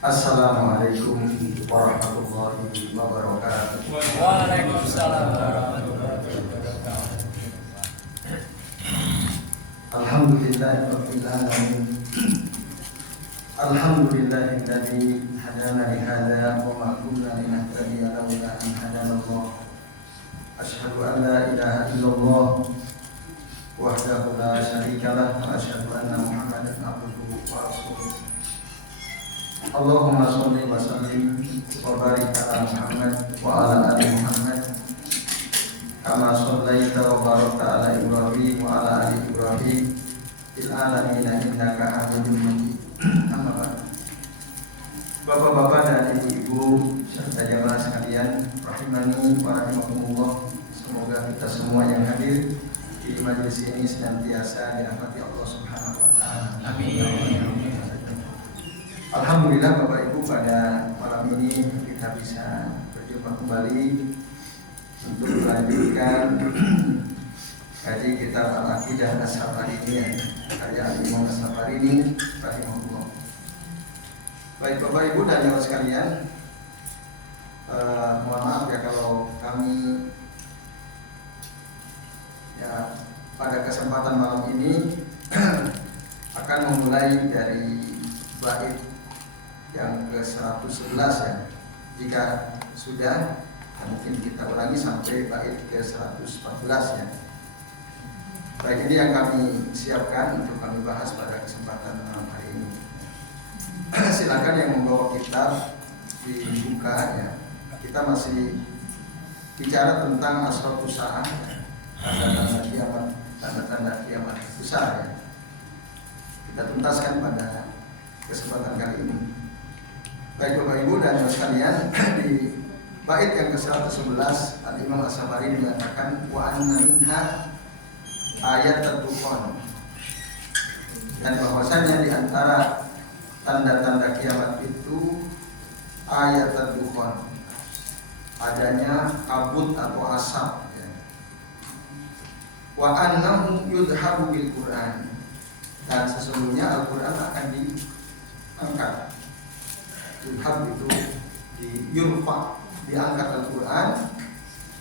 Assalamualaikum warahmatullahi wabarakatuh. Waalaikumsalam warahmatullahi wabarakatuh. Alhamdulillahirabbil alamin. Alhamdulillahilladzi hadana li hadza wa ma kunna linahtadiya laula an hadana Allah. Asyhadu an la ilaha illallah wahdahu la syarika lah wa asyhadu anna Muhammadan abduhu wa rasuluh. Allahumma sholli wa sallim wa barik ala Muhammad wa ala ali Muhammad kama shallaita wa barakta ala Ibrahim wa ala ali Ibrahim fil alamin innaka Hamidum Majid. Amma ba'd. Bapak-bapak dan ibu-ibu serta jamaah sekalian rahimani wa rahimakumullah, semoga kita semua yang hadir di majelis ini senantiasa dirahmati Allah Subhanahu wa taala. Amin. Alhamdulillah Bapak Ibu, pada malam ini kita bisa berjumpa kembali untuk melanjutkan kaji kitab Al-Aqidah As-Safariniyah karya Imam As-Safarini rahimahullah. Baik Bapak Ibu dan jamaah sekalian, mohon maaf ya kalau kami pada kesempatan malam ini akan memulai dari bait yang ke-111 ya. Jika sudah, mungkin kita ulangi sampai bait ke-114 ya. Baik, ini yang kami siapkan untuk kami bahas pada kesempatan malam hari ini. Silakan yang membawa kitab dibuka ya. Kita masih bicara tentang asratus saah, tanda-tanda kiamat besar ya. Kita tuntaskan pada kesempatan kali ini. Baik Bapak Ibu dan sekalian, di bait yang ke-111 Al-Imam As-Safarini menyatakan wa anna minha ayat ad-dukhan, dan bahwasanya di antara tanda-tanda kiamat itu ayat ad-dukhan, adanya kabut atau asap ya. Wa annahu yudhabu bil Qur'an, dan sesungguhnya Al-Qur'an akan diangkat. Yudhab itu yurfa, diangkat Al-Quran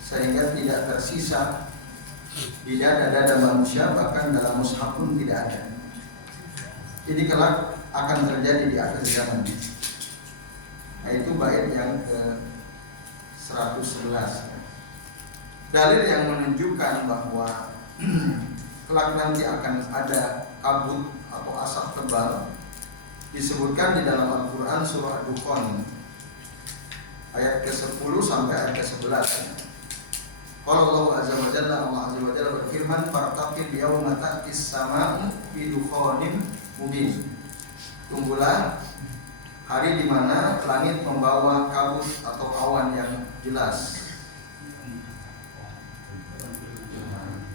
sehingga tidak tersisa di dada-dada manusia, bahkan dalam mushaf pun tidak ada. Jadi kelak akan terjadi di akhir zaman. Nah, itu bait yang ke-111. Dalil yang menunjukkan bahwa kelak nanti akan ada kabut atau asap tebal disebutkan di dalam Al-Quran surah Ad-Dukhan ayat ke-10 sampai ayat ke-11. Qala Allah azza wa jalla berfirman, "Fartaqib yauma ta'tis sama'u bi dukhanin mubin." Tunggulah hari di mana langit membawa kabut atau awan yang jelas.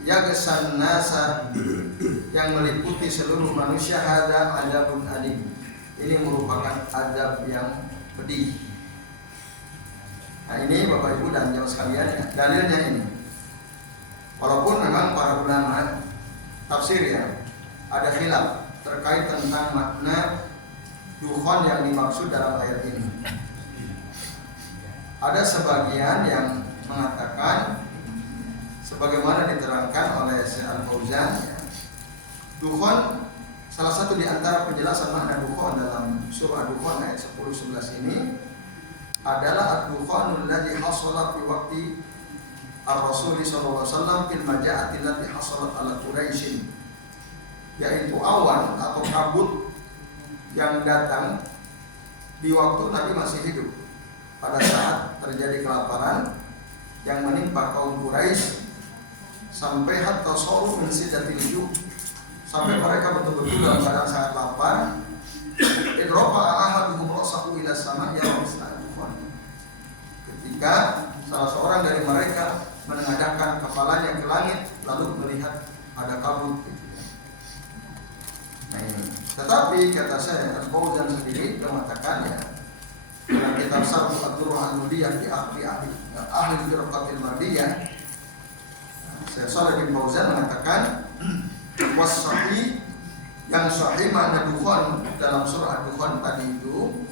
Yaghsan nasa, yang meliputi seluruh manusia, hada adabun alim. Ini merupakan adab yang pedih. Nah, ini Bapak Ibu dan jamaah sekalian ya, dalilnya ini. Walaupun memang para ulama tafsir ya ada khilaf terkait tentang makna dukhan yang dimaksud dalam ayat ini. Ada sebagian yang mengatakan sebagaimana diterangkan oleh Syekh Al-Fauzan ya, dukhan, salah satu di antara penjelasan makna dukhan dalam surah Ad-Dukhan ayat 10-11 ini adalah ad-dukhanul ladzi hasala fi waqti ar-rasul sallallahu alaihi wasallam fil maja'ati allati hasalat ala Quraisy, yaitu awan atau kabut yang datang di waktu Nabi masih hidup pada saat terjadi kelaparan yang menimpa kaum Quraisy sampai hatta saru min siddatil ju', sampai mereka betul-betul dalam keadaan sangat lapar. Idrofa ahaduhum rasahu ila sama' ya Rasulullah. Ketika salah seorang dari mereka menengadahkan kepalanya ke langit lalu melihat ada kabut gitu ya. Nah ini. Tetapi kata saya Al-Fauzan sendiri mengatakan ya, dalam kitab Sarh Ad-Durrah An-Nudiyah di ahli firqatil Mardiyah, Syekh Shalih bin Fauzan mengatakan was-sahih, yang sahih makna dukhan dalam surah Ad-Dukhan tadi itu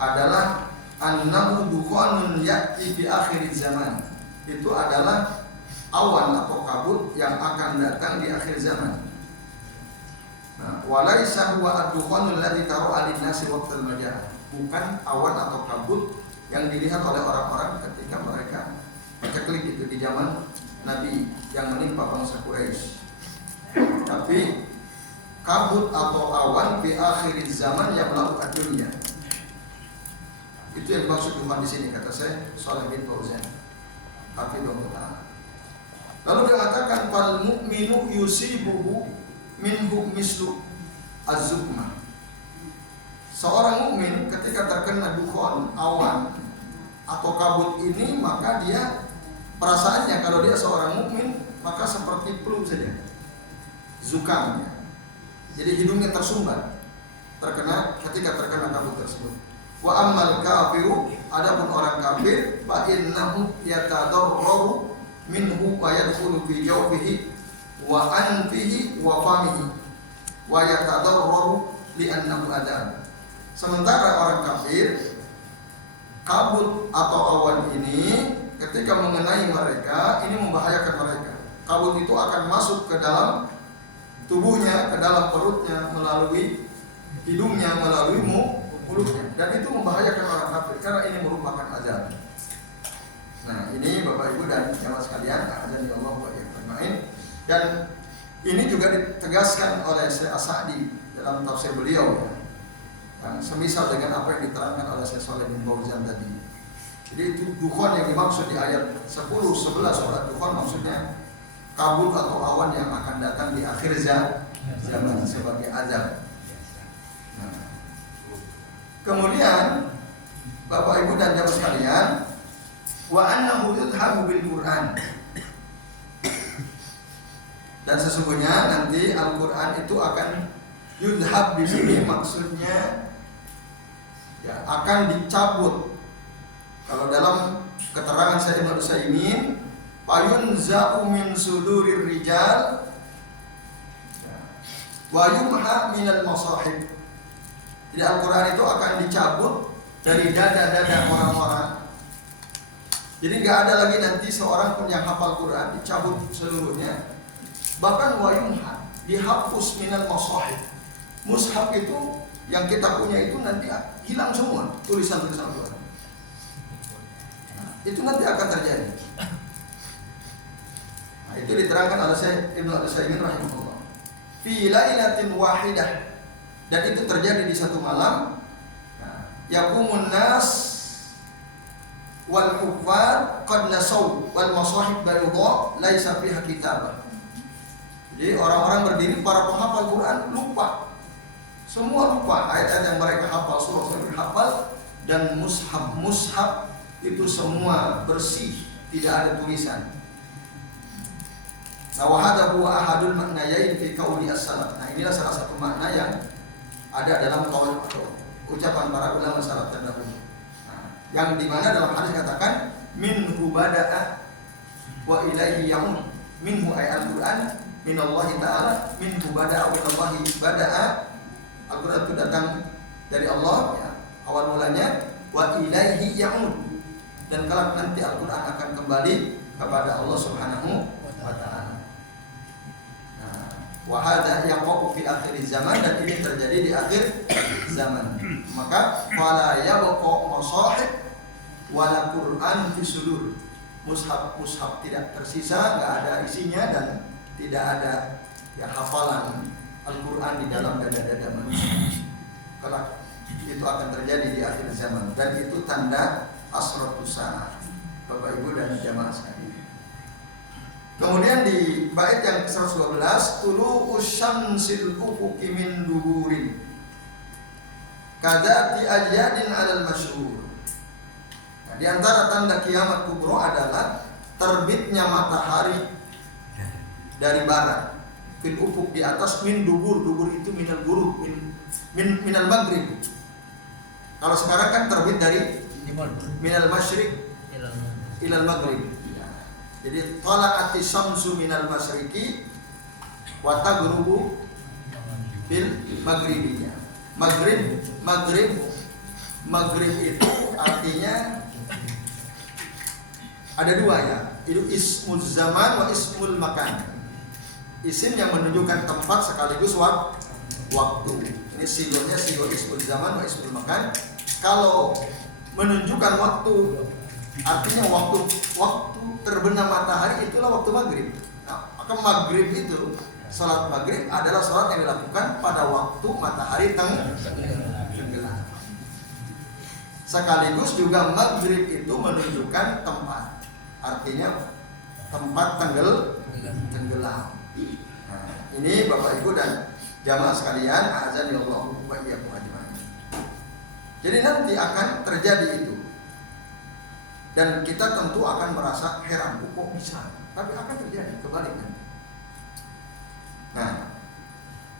adalah annahu dukhanun ya'ti fi akhir zaman. Itu adalah awan atau kabut yang akan datang di akhir zaman. Nah, walaisa huwa ad-dukhanul ladzi tara'a lin-nasi waqtal majaa. Bukan awan atau kabut yang dilihat oleh orang-orang ketika mereka menceklik itu di zaman Nabi yang menimpa bangsa Quraisy. Tapi kabut atau awan di akhir zaman yang melakukan dunia. Itu yang dimaksud Tuhan di sini, kata saya Shalih bin Fauzan. Hafizahullah. Lalu dia mengatakan fal mu'minu yusibuhu minhu mislu az-zukma. Seorang mukmin ketika terkena dukhan, awan atau kabut ini, maka dia perasaannya kalau dia seorang mukmin maka seperti flu saja. Zukam ya. Jadi hidungnya tersumbat ketika terkena kabut tersebut. Wa ammal kafiru, adapun orang kafir, fa innahu yatadarraru minhu wa yadkhulu fi jawfihi wa anfihi wa famihi wa yatadarraru li'annahu adab. Sementara orang kafir, kabut atau awan ini ketika mengenai mereka, ini membahayakan mereka. Kabut itu akan masuk ke dalam tubuhnya, ke dalam perutnya, melalui hidungnya, melalui mulutnya, dan itu membahayakan orang kafir karena ini merupakan azab. Nah, ini Bapak Ibu dan jamaah sekalian, azan ya Allah wa iyyakum. Dan ini juga ditegaskan oleh Syekh As-Sa'di dalam tafsir beliau, ya. Semisal dengan apa yang diterangkan oleh Syekh Shalih bin Fauzan tadi. Jadi itu dukhan yang dimaksud di ayat 10, 11 surat dukhan maksudnya kabut atau awan yang akan datang di akhir zaman sebagai azab. Nah, kemudian Bapak Ibu dan jamaah sekalian, wa annahu yudhabu bil Quran. Dan sesungguhnya nanti Al-Quran itu akan yudhab di sini maksudnya ya akan dicabut. Kalau dalam keterangan Syekh Ibnu Utsaimin, fayunza'u min sudurir rijal wa yumha minal masahib. Jadi Al-Quran itu akan dicabut dari dada-dada orang-orang. Jadi nggak ada lagi nanti seorang pun yang hafal Quran, dicabut seluruhnya. Bahkan wa yumha, dihapus minal masahib. Mushaf itu yang kita punya itu nanti hilang semua tulisan-tulisan Quran. Itu nanti akan terjadi. Nah, itu diterangkan oleh Syekh Ibnu Utsaimin rahimahullah. Fi lailatin wahidah, dan itu terjadi di satu malam. Yaqumun nas wal huffaz qad nasaw wal masahib bayda laisa fiha kitabah. Jadi orang-orang berdiri, para penghafal Quran lupa. Semua lupa ayat-ayat yang mereka hafal, surah yang hafal, dan mushaf itu semua bersih, tidak ada tulisan. Nah, wa hadha huwa ahadul ma'nayain fi qauli as-salaf. Nah, inilah salah satu makna yang ada dalam qaul ucapan para ulama salaf terdahulu. Nah, yang dimana dalam hadis katakan minhu bada'a wa ilaihi yaun. Minhu ayat Al-Quran, minallahi ta'ala, minhu bada'a wa ilallahi bada'a. Al-Quran itu datang dari Allah, ya, awal mulanya, wa ilaihi yaun. Dan kelak nanti Al-Quran akan kembali kepada Allah Subhanahu wa ta'ala. Nah, wa hadza yaqa'u fi akhir zaman, dan ini terjadi di akhir zaman. Maka fala yabqa masahib wala Qur'an fi sudur. Mushaf tidak tersisa, enggak ada isinya, dan tidak ada ya hafalan Al-Quran di dalam dada-dada manusia. Kelak itu akan terjadi di akhir zaman, dan itu tanda asratus saah, Bapak Ibu dan jamaah sekalian. Kemudian di bait yang 112, tulu usyamsil ufuqi min duburin kadzati ajdin alal masyhur. Nah, di antara tanda kiamat kubro adalah terbitnya matahari dari barat, fil ufuk, di atas, min dubur itu minal gurub, minal maghrib. Kalau sekarang kan terbit dari minal masyriq ilal maghrib. Jadi tala'ati syamsu minal masyriqi wa taghrubu fil maghribi. Maghrib maghrib itu artinya ada dua ya. Itu ismul zaman wa ismul makan. Isim yang menunjukkan tempat sekaligus waktu. Ini sigonya sigo ismul zaman wa ismul makan. Kalau menunjukkan waktu, artinya waktu terbenam matahari itulah waktu maghrib. Nah, maka maghrib itu, salat maghrib adalah salat yang dilakukan pada waktu matahari tenggelam. Sekaligus juga maghrib itu menunjukkan tempat, artinya tempat tenggelam. Nah, ini Bapak Ibu dan jamaah sekalian, azanillahu wa iyyakum ajmain. Jadi nanti akan terjadi itu. Dan kita tentu akan merasa heran, kok bisa? Tapi akan terjadi kebalik nanti. Nah,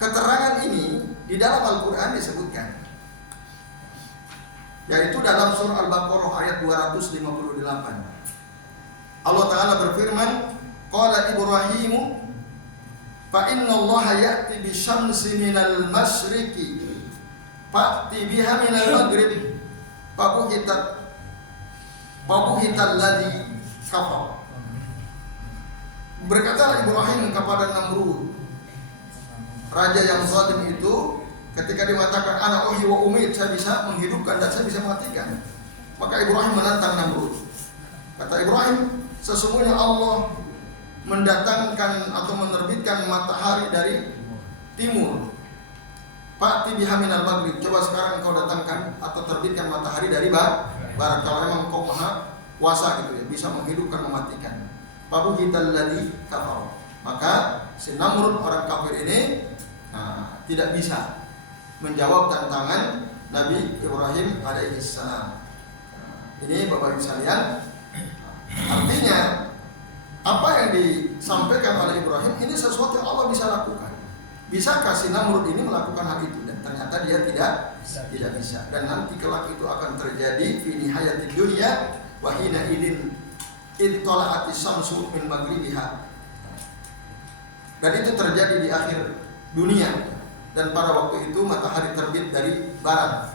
keterangan ini di dalam Al-Quran disebutkan, yaitu dalam surah Al-Baqarah ayat 258. Allah Ta'ala berfirman, Qala Ibrahimu fa inna Allah ya'ti bi syamsi minal masyriqi fa'ti biha minal maghribi fabuhital ladzi kafar. Berkatalah Ibrahim kepada Namrud, raja yang zalim itu, ketika dimatakan anak uhyi wa umit, saya bisa menghidupkan dan saya bisa mematikan. Maka Ibrahim menantang Namrud. Kata Ibrahim, sesungguhnya Allah mendatangkan atau menerbitkan matahari dari timur. Fa'ti biha minal maghrib. Coba sekarang engkau datangkan atau terbitkan matahari dari barat. Kalau memang engkau maha kuasa gitu ya, bisa menghidupkan, mematikan. Fabuhital ladzi kafar. Maka si Namrud, orang kafir ini, tidak bisa menjawab tantangan Nabi Ibrahim alaihissalam. Ini Bapak Ibu sekalian, artinya apa yang disampaikan oleh Ibrahim ini sesuatu yang Allah bisa lakukan. Bisakah si Namrud ini melakukan hal itu? Dan ternyata dia tidak bisa. Dan nanti kelak itu akan terjadi fi nihayatid dunya wa hina idin id tala'atis syamsu min maghribiha. Dan itu terjadi di akhir dunia. Dan pada waktu itu matahari terbit dari barat.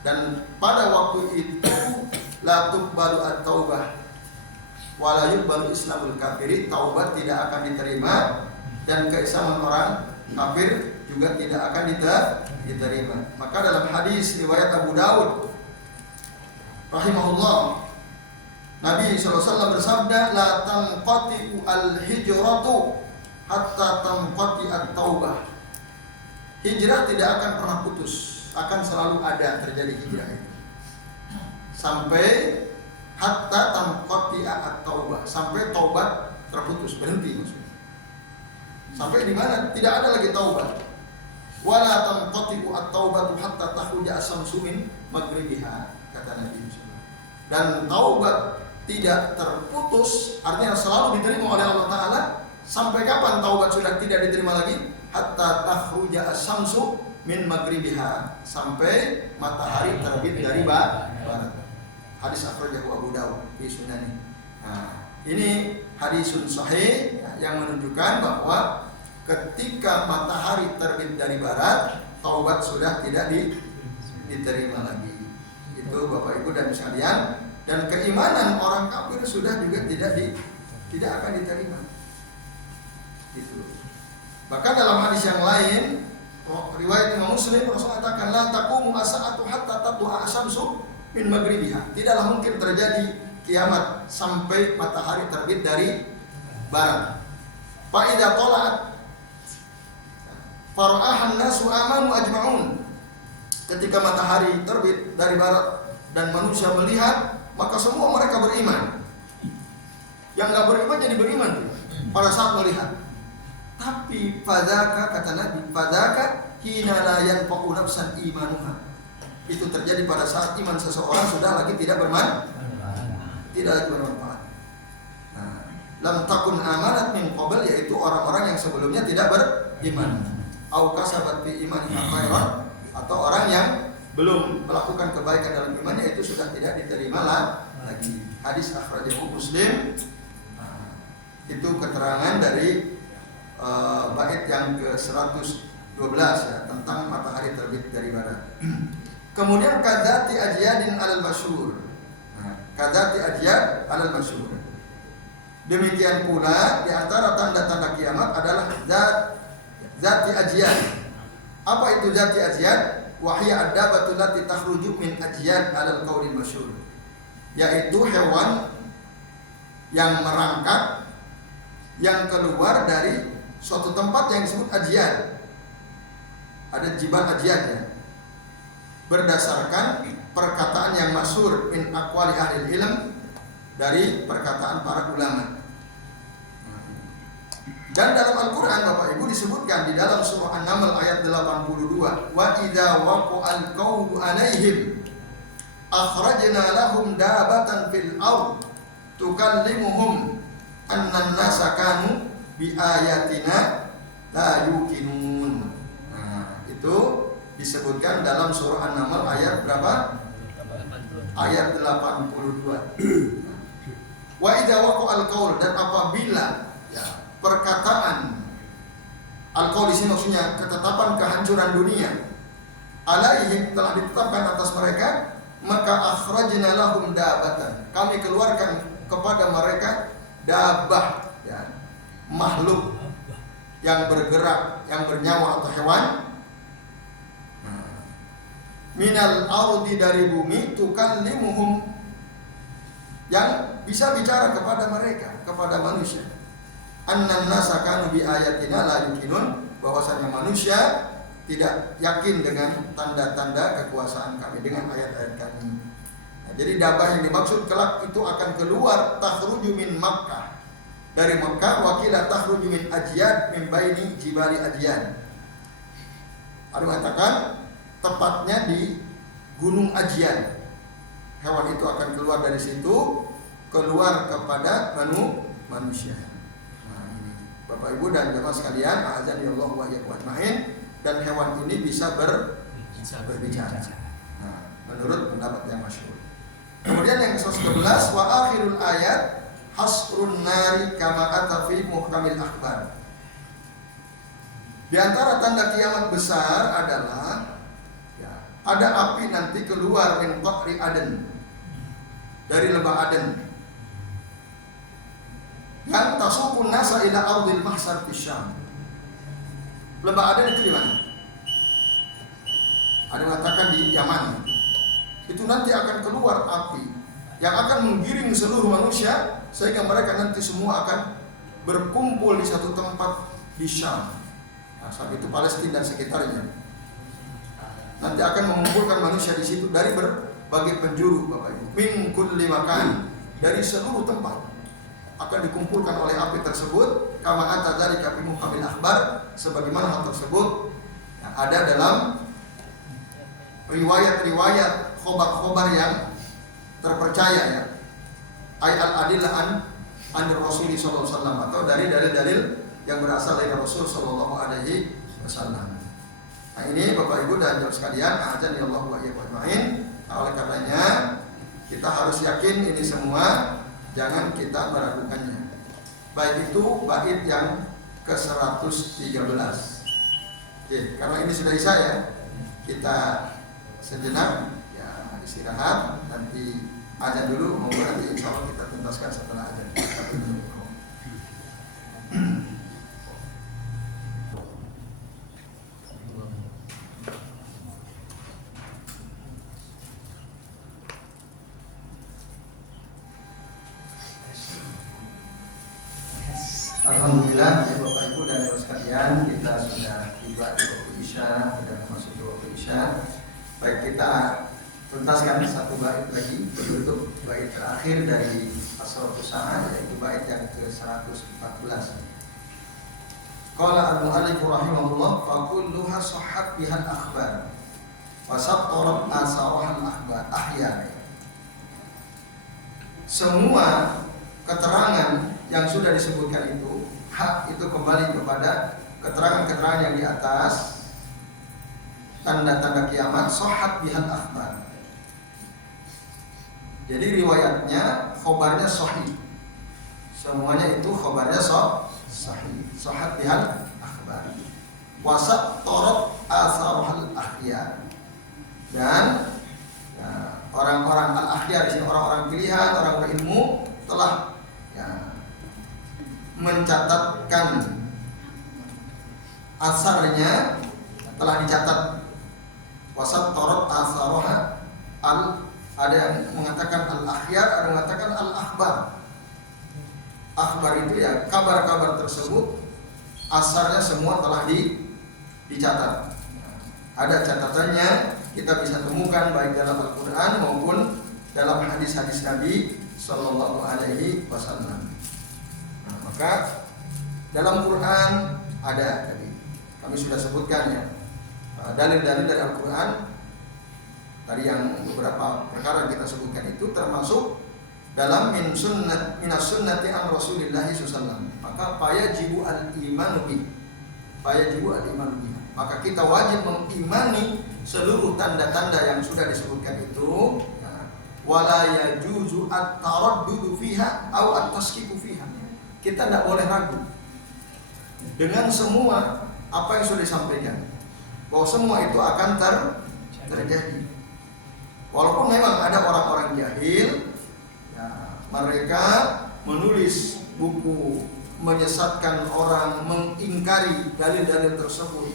Dan pada waktu itu la tuqbalu at-taubah wa la yuqbalu islamul kafiri. Taubat tidak akan diterima dan keislaman orang kafir juga tidak akan diterima. Maka dalam hadis riwayat Abu Daud rahimahullah, Nabi SAW bersabda, la tanqati'u al-hijratu hatta tanqati at-taubah. Hijrah tidak akan pernah putus, akan selalu ada terjadi hijrah itu. Sampai hatta tanqati at-taubah, sampai taubat terputus, berhenti maksudnya. Sampai di mana tidak ada lagi taubat. Wala tanqati'u at-taubatu hatta takhruja as-samsu min maghribiha, kata Nabi. Dan taubat tidak terputus, artinya selalu diterima oleh Allah Ta'ala. Sampai kapan taubat sudah tidak diterima lagi? Hatta takhruja as-samsu min maghribiha, sampai matahari terbit dari barat. Hadis akhrajahu Abu Daud di Sunani. Nah, ini hadisun sahih yang menunjukkan bahwa ketika matahari terbit dari barat, taubat sudah tidak diterima lagi. Itu Bapak Ibu dan sekalian. Dan keimanan orang kafir sudah juga tidak akan diterima. Itu. Bahkan dalam hadis yang lain, riwayat Imam Muslim, Rasul katakan, la taqumu as-sa'atu hatta tatlu'a asy-syamsu min maghribiha. Tidaklah mungkin terjadi kiamat sampai matahari terbit dari barat. Fa idza tala'at fara'ahan nasu amanu ajma'un. Ketika matahari terbit dari barat dan manusia melihat, maka semua mereka beriman. Yang enggak beriman jadi beriman pada saat melihat. Tapi fadzaka, kata Nabi, fadzaka hina la yanfa'u nafsan imanuha. Itu terjadi pada saat iman seseorang sudah lagi tidak bermanfaat. Nah, lam takun amanat min qabl, yaitu orang-orang yang sebelumnya tidak beriman. Au kasabat fi imaniha khairan, atau orang yang belum melakukan kebaikan dalam imannya, itu sudah tidak diterima lagi. Hadis akhrajahu Muslim. Itu keterangan dari bait yang ke-112 ya, tentang matahari terbit dari barat. Kemudian kadzati ajyadin alal masyhur. Nah, kadzati ajyad alal masyhur. Demikian pula di antara tanda-tanda kiamat adalah zati ajyad. Apa itu zati ajyad? Wahya ad-dabatul lati takhruju min ajyad alal qaulil masyhur. Yaitu hewan yang merangkak yang keluar dari suatu tempat yang disebut ajyad. Ada jibal ajyad ya. Berdasarkan perkataan yang masyhur min aqwali ahli ilm, dari perkataan para ulama. Dan dalam Al-Quran Bapak Ibu disebutkan di dalam surah An-Naml ayat 82, wa idza waqa'al qawlu alaihim akhrajna lahum dabatan fil ard tukallimuhum annan nasa kanu bi ayatina la yuqinun. Nah, itu disebutkan dalam surah An-Naml ayat berapa? Ayat 82. Wa idza waqa'al qaul, dan apabila ya, perkataan al-qaul di sini maksudnya ketetapan kehancuran dunia, alaihim telah ditetapkan atas mereka, maka akhrajna lahum dabatan, kami keluarkan kepada mereka dabah ya, makhluk yang bergerak, yang bernyawa atau hewan, minal ardi, dari bumi, tukallimuhum, yang bisa bicara kepada mereka, kepada manusia, annan nasa kanu bi ayatina la yuqinun, bahwasanya manusia tidak yakin dengan tanda-tanda kekuasaan kami, dengan ayat-ayat kami. Nah, jadi dabah yang dimaksud kelak itu akan keluar takhruju min Makkah, dari Makkah, wakilah takhruju min ajyad min baini jibali ajyan. Ada mengatakan tepatnya di Gunung Ajyan. Hewan itu akan keluar dari situ, keluar kepada manusia. Nah, ini Bapak Ibu dan jemaah sekalian, a'adzanillahu wa iyyakum ajmain, dan hewan ini bisa berbicara. Nah, menurut pendapat yang masyhur. Kemudian yang ke-11, wa akhirul ayat hasrun nari kama ata fi muhkamil akhbar. Di antara tanda kiamat besar adalah ya, ada api nanti keluar min qa'ri Aden, dari lembah Aden, yang tasukun nasa ila ardil mahsar fi Syam. Lembah Aden itu di mana? Ada mengatakan di Yaman. Itu nanti akan keluar api yang akan menggiring seluruh manusia, sehingga mereka nanti semua akan berkumpul di satu tempat di Syam. Nah, saat itu Palestina dan sekitarnya. Nanti akan mengumpulkan manusia di situ dari berbagai penjuru, Bapak Ibu. Min kulli makan, dari seluruh tempat akan dikumpulkan oleh api tersebut. Kama ata dzalika fi muhkamil akhbar, sebagaimana hal tersebut yang ada dalam riwayat-riwayat khobar-khobar yang terpercaya ya. Ay al-adillah an Rasulullah sallallahu alaihi wasallam, atau dari dalil-dalil yang berasal dari Rasul sallallahu alaihi wasallam. Nah, ini Bapak Ibu dan Saudara sekalian, a'adzanillahu wa iyyakum ajmain. Oleh karenanya kita harus yakin ini semua, jangan kita meragukannya. Baik itu bait yang ke-113. Oke, karena ini sudah isya ya, kita sejenak ya istirahat, nanti azan dulu, moga nanti insya Allah kita tuntaskan setelah azan. Alhamdulillah ya Bapak Ibu dan Saudara sekalian, kita sudah tiba di waktu Isya, sudah masuk di waktu Isya. Baik, kita tuntaskan satu bait lagi untuk bait terakhir dari As-Salatus Sa'ah, yaitu bait yang ke-114. Qala al-mu'allif rahimahullah, fa kulluha sahhat bihal akhbar wa sattarat asarahal akhbar ahya. Semua keterangan yang sudah disebutkan itu, hak itu kembali kepada keterangan-keterangan yang di atas, tanda-tanda kiamat, sahhat bihal akhbar. Jadi riwayatnya, khobarnya sahih. Semuanya itu khobarnya sahih. Sahhat bihal akhbar. Wasat torot asarhal ahya. Dan orang-orang al-akhyar di sini, orang-orang pilihan, orang berilmu telah mencatatkan asarnya, telah dicatat wasat torot asaroha ada yang mengatakan al-akhyar, ada yang mengatakan al-akhbar. Akhbar itu ya kabar-kabar tersebut, asarnya semua telah dicatat. Ada catatannya, kita bisa temukan baik dalam Al-Quran maupun dalam hadis-hadis Nabi Sallallahu Alaihi Wasallam. Nah, maka dalam Quran ada tadi kami sudah sebutkan ya dalil-dalil dari Al-Quran. Tadi yang beberapa perkara yang kita sebutkan itu termasuk dalam minas sunnati an Rasulillah SAW. Maka fayajibu al-imanu bi, maka kita wajib mengimani seluruh tanda-tanda yang sudah disebutkan itu. Wala yajuzu at-taraddudu fiha au at-taskiku fiha. Kita tidak boleh ragu dengan semua apa yang sudah disampaikan, bahwa semua itu akan terjadi. Walaupun memang ada orang-orang jahil, mereka menulis buku menyesatkan orang, mengingkari dalil-dalil tersebut.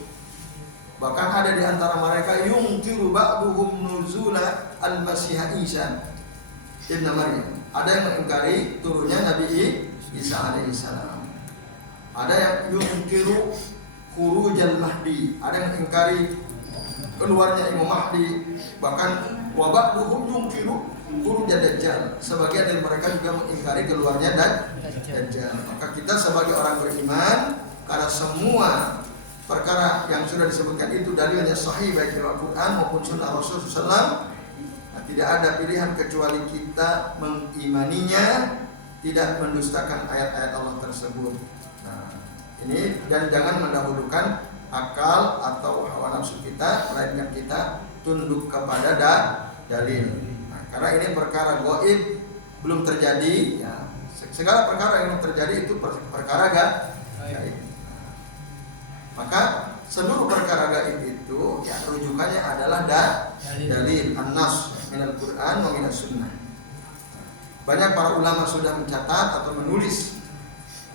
Bahkan ada di antara mereka yungkiru ba'duhum nuzula al-Masih Isa Ibn Maryam. Ada yang mengingkari turunnya Nabi Isa alaihissalam. Ada yang yungkiru khurujal Mahdi, ada yang mengingkari keluarnya Imam Mahdi. Bahkan wa ba'duhum yungkiru khurujal Dajjal. Sebagian dari mereka juga mengingkari keluarnya Dajjal. Maka kita sebagai orang beriman, karena semua perkara yang sudah disebutkan itu dalilnya sahih baik dari Al-Quran maupun Sunnah Rasulullah SAW, tidak ada pilihan kecuali kita mengimaninya, tidak mendustakan ayat-ayat Allah tersebut. Nah, ini dan jangan mendahulukan akal atau hawa nafsu kita, melainkan kita tunduk kepada dalil. Nah, karena ini perkara gaib belum terjadi, ya. Segala perkara yang belum terjadi itu perkara gaib. Maka seluruh perkara gaib itu ya rujukannya adalah dalil an-nas minal Quran wa minas sunnah. Banyak para ulama sudah mencatat atau menulis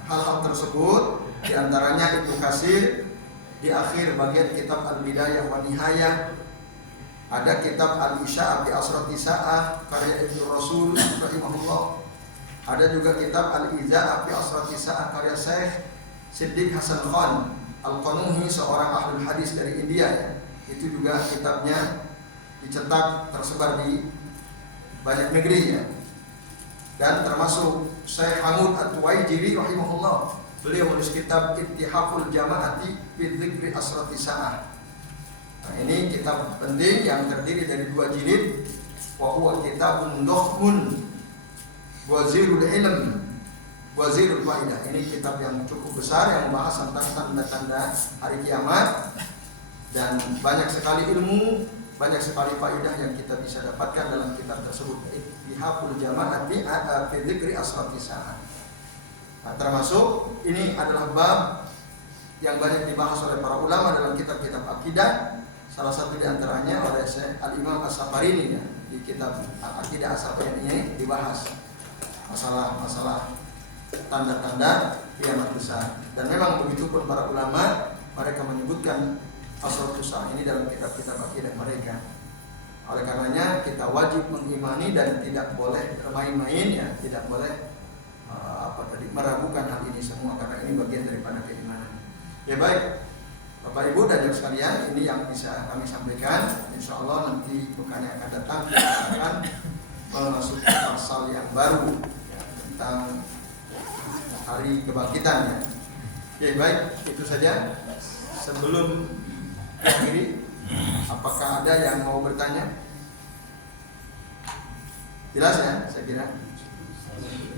hal-hal tersebut, di antaranya Ibnu Katsir di akhir bagian kitab Al-Bidayah wa Nihayah. Ada kitab Al-Isya' bi Asrati Sa'ah karya Ibnu Rasul rahimahullah. Ada juga kitab Al-Iza' bi Asrati Sa'ah karya Syekh Siddiq Hasan Khan Al-Qanuhi, seorang ahlul hadis dari India ya. Itu juga kitabnya dicetak tersebar di banyak negeri ya. Dan termasuk Syekh Hamud At-Tuwaijiri rahimahullah. Beliau menulis kitab Ittihaful Jama'ati fi Dzikri Asrati Sa'ah. Nah, ini kitab penting yang terdiri dari 2 jilid. Wa huwa kitabun dhakhmun wazirul ilm Wazirul Faidah. Ini kitab yang cukup besar yang membahas tentang tanda-tanda hari kiamat, dan banyak sekali ilmu, banyak sekali faidah yang kita bisa dapatkan dalam kitab tersebut. Ittihaful Jama'ati fi Dzikri Asrati Sa'ah. Nah, termasuk ini adalah bab yang banyak dibahas oleh para ulama dalam kitab-kitab akidah. Salah satu di antaranya oleh Syekh Al-Imam As-Safarini ya, di kitab Al-Aqidah As-Safarini ini dibahas masalah tanda-tanda kiamat besar. Dan memang begitu pun para ulama, mereka menyebutkan Asratus Sa'ah ini dalam kitab-kitab akidah mereka. Oleh karenanya kita wajib mengimani dan tidak boleh bermain-main ya, tidak boleh meragukan hal ini semua, karena ini bagian daripada keimanan. Ya baik, Bapak Ibu dan Ibu sekalian, ini yang bisa kami sampaikan. Insya Allah nanti pekan yang akan datang kita akan memasuki pasal yang baru ya, tentang hari kebangkitannya. Ya baik, itu saja. Sebelum akhiri, apakah ada yang mau bertanya? Jelas ya, saya kira.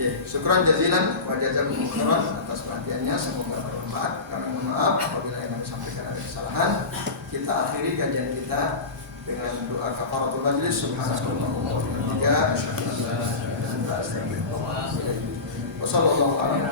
Ya, syukran jazilan wa jazakumullahu khairan atas perhatiannya, semoga bermanfaat. Kami mohon maaf apabila yang kami sampaikan ada kesalahan. Kita akhiri kajian kita dengan doa kafaratul majlis. Subhanallah wa bihamdihi, asyhadu an la ilaha illa anta, astaghfirullah wa atubu ilaik. Wassallallahu alaihi